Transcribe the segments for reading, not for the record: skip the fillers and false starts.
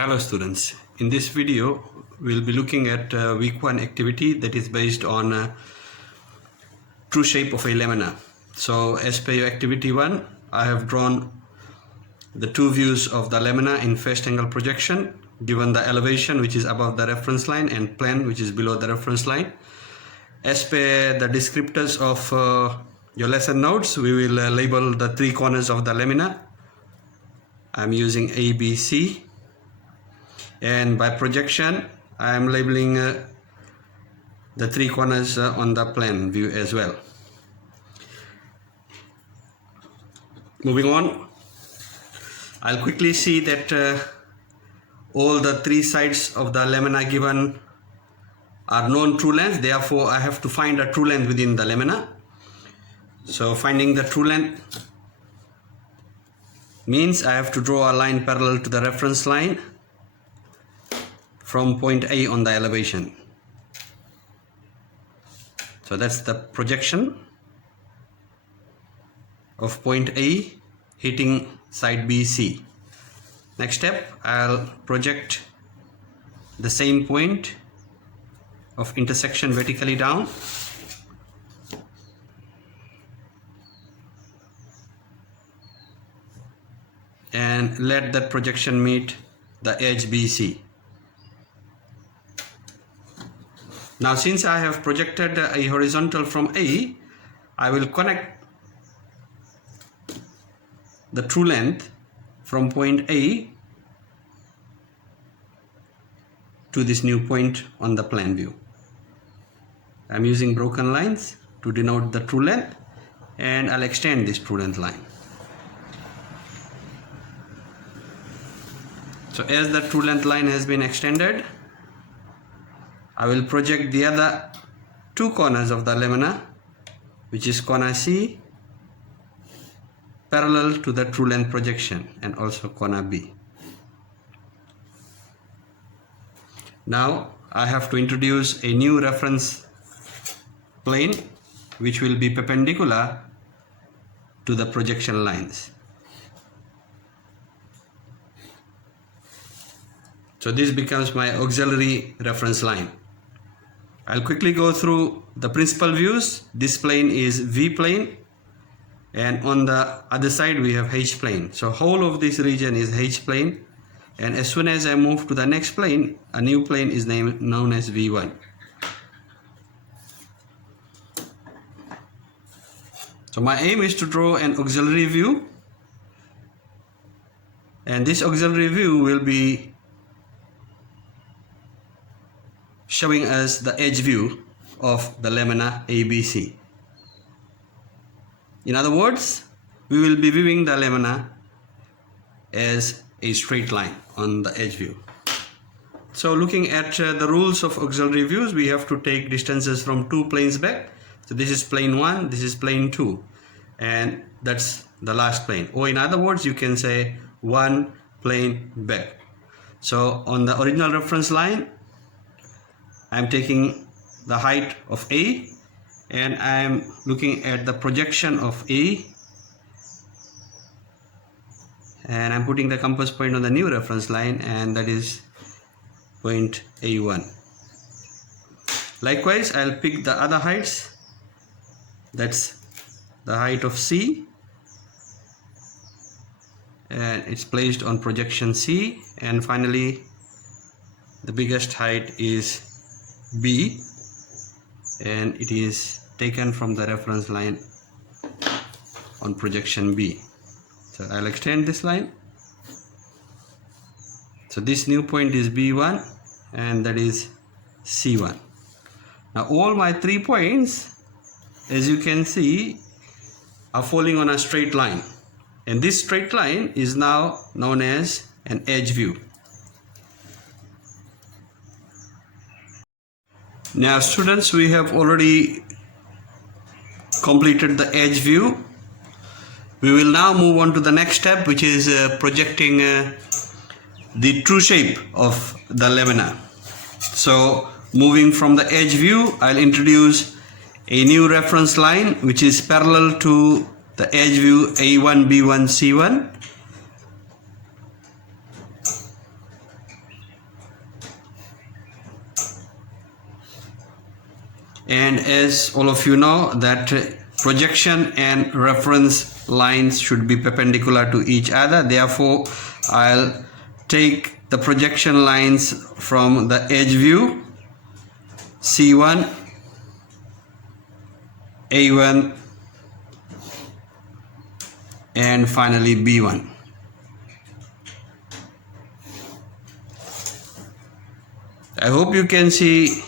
Hello students, in this video we'll be looking at week 1 activity that is based on true shape of a lamina. So as per your activity 1, I have drawn the two views of the lamina in first angle projection, given the elevation which is above the reference line and plane which is below the reference line. As per the descriptors of your lesson notes, we will label the three corners of the lamina. I'm using A, B, C. And by projection, I am labeling the three corners on the plan view as well. Moving on, I'll quickly see that all the three sides of the lamina given are known true lengths. Therefore, I have to find a true length within the lamina. So finding the true length means I have to draw a line parallel to the reference line from point A on the elevation. So that's the projection of point A hitting side BC. Next step, I'll project the same point of intersection vertically down and let that projection meet the edge BC. Now since I have projected a horizontal from A, I will connect the true length from point A to this new point on the plan view. I'm using broken lines to denote the true length, and I'll extend this true length line. So as the true length line has been extended, I will project the other two corners of the lamina, which is corner C, parallel to the true length projection, and also corner B. Now I have to introduce a new reference plane which will be perpendicular to the projection lines. So this becomes my auxiliary reference line. I'll quickly go through the principal views. This plane is V plane, and on the other side we have H plane. So whole of this region is H plane, and as soon as I move to the next plane, a new plane is known as V1. So my aim is to draw an auxiliary view, and this auxiliary view will be showing us the edge view of the lamina ABC. In other words, we will be viewing the lamina as a straight line on the edge view. So looking at the rules of auxiliary views, we have to take distances from two planes back. So this is plane 1, this is plane 2, and that's the last plane. Or in other words, you can say one plane back. So on the original reference line, I'm taking the height of A, and I'm looking at the projection of A, and I'm putting the compass point on the new reference line, and that is point A1. Likewise, I'll pick the other heights. That's the height of C, and it's placed on projection C, and finally the biggest height is B, and it is taken from the reference line on projection B. So I'll extend this line. So this new point is B1, and that is C1. Now all my 3 points, as you can see, are falling on a straight line, and this straight line is now known as an edge view. Now students, we have already completed the edge view. We will now move on to the next step, which is projecting the true shape of the lamina. So moving from the edge view, I'll introduce a new reference line which is parallel to the edge view A1, B1, C1. and as all of you know that projection and reference lines should be perpendicular to each other. Therefore, I'll take the projection lines from the edge view C1, A1 and finally B1. I hope you can see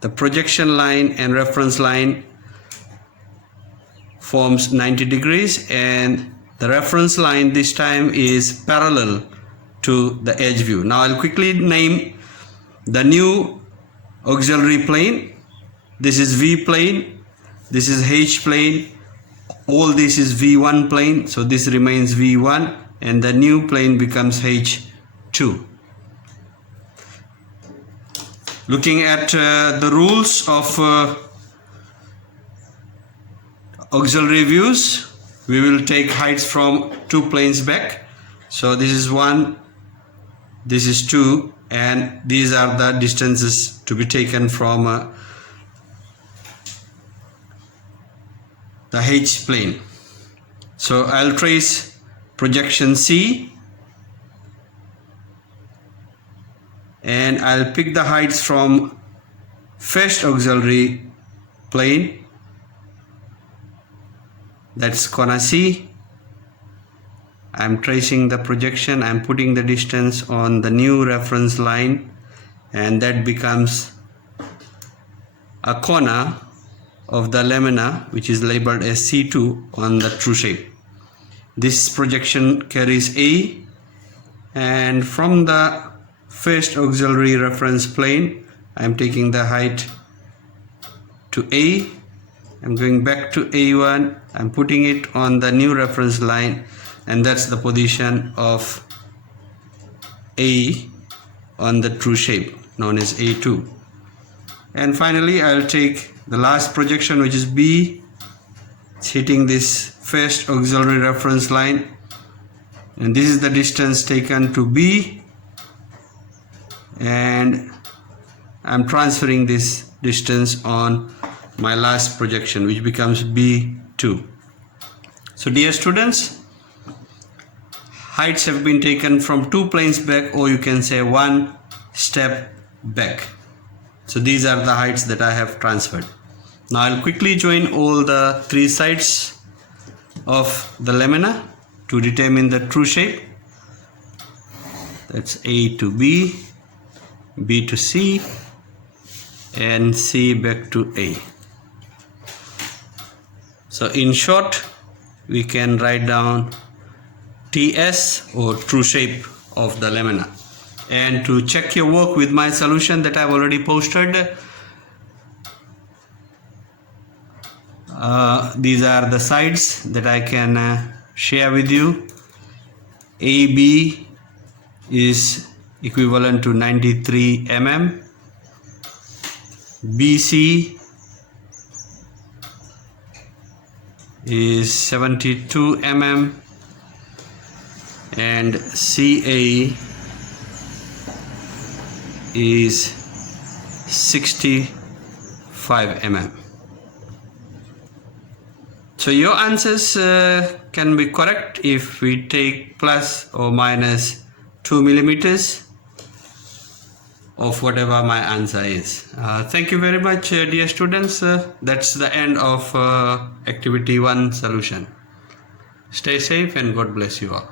the projection line and reference line forms 90 degrees, and the reference line this time is parallel to the edge view. Now I'll quickly name the new auxiliary plane. This is V plane, this is H plane, all this is V1 plane, so this remains V1 and the new plane becomes H2. Looking at the rules of auxiliary views, we will take heights from 2 planes back. So this is 1, this is 2, and these are the distances to be taken from the H plane. So I'll trace projection C and I'll pick the heights from first auxiliary plane, that's corner C. I'm tracing the projection, I'm putting the distance on the new reference line, and that becomes a corner of the lamina, which is labeled as C2 on the true shape. This projection carries A, and from the first auxiliary reference plane I'm taking the height to A, I'm going back to A1, I'm putting it on the new reference line, and that's the position of A on the true shape known as A2. And finally I'll take the last projection, which is B. It's hitting this first auxiliary reference line, and this is the distance taken to B, and I'm transferring this distance on my last projection, which becomes B2. So dear students, heights have been taken from 2 planes back, or you can say 1 step back. So these are the heights that I have transferred. Now I'll quickly join all the 3 sides of the lamina to determine the true shape. That's A to B, B to C, and C back to A. So in short, we can write down TS, or true shape of the lamina. And to check your work with my solution that I've already posted, these are the sides that I can share with you. AB is equivalent to 93 mm, BC is 72 mm, and CA is 65 mm. So your answers can be correct if we take plus or minus 2 millimeters of whatever my answer is. Thank you very much, dear students. That's the end of activity 1 solution. Stay safe and God bless you all.